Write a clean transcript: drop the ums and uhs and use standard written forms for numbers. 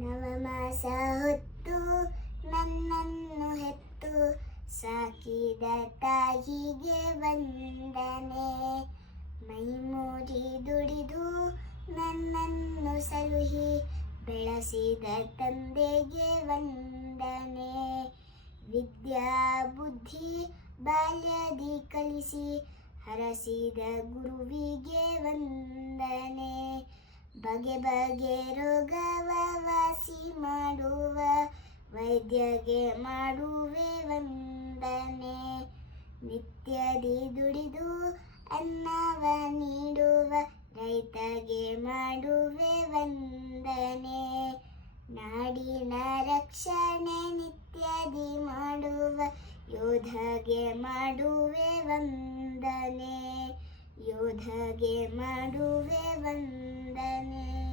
ನವಮಾಸ ಹೊತ್ತು ನನ್ನನ್ನು ಹೆತ್ತು ಸಾಕಿದ ತಾಯಿಗೆ ವಂದನೆ. ಮೈಮೂಡಿ ದುಡಿದು ನನ್ನನ್ನು ಸಲುಹಿ ಬೆಳೆಸಿದ ತಂದೆಗೆ ವಂದನೆ. ವಿದ್ಯಾ ಬುದ್ಧಿ ಬಾಲ್ಯದಿ ಕಲಿಸಿ ಹರಸಿದ ಗುರುವಿಗೆ ವಂದನೆ. ಬಗೆ ಬಗೆ ರೋಗವ ವಾಸಿ ಮಾಡುವ ವೈದ್ಯಗೆ ಮಾಡುವೆ ವಂದನೆ. ನಿತ್ಯದಿ ದುಡಿದು ಅನ್ನವ ನೀಡುವ ರೈತಗೆ ಮಾಡುವೆ ವಂದನೆ. ನಾಡಿನ ರಕ್ಷಣೆ ನಿತ್ಯದಿ ಮಾಡುವ ಯೋಧಗೆ ಮಾಡುವೆ ವಂದನೆ. ಯೋಧಗೆ ಮಾಡುವೆ ವಂದನೆ.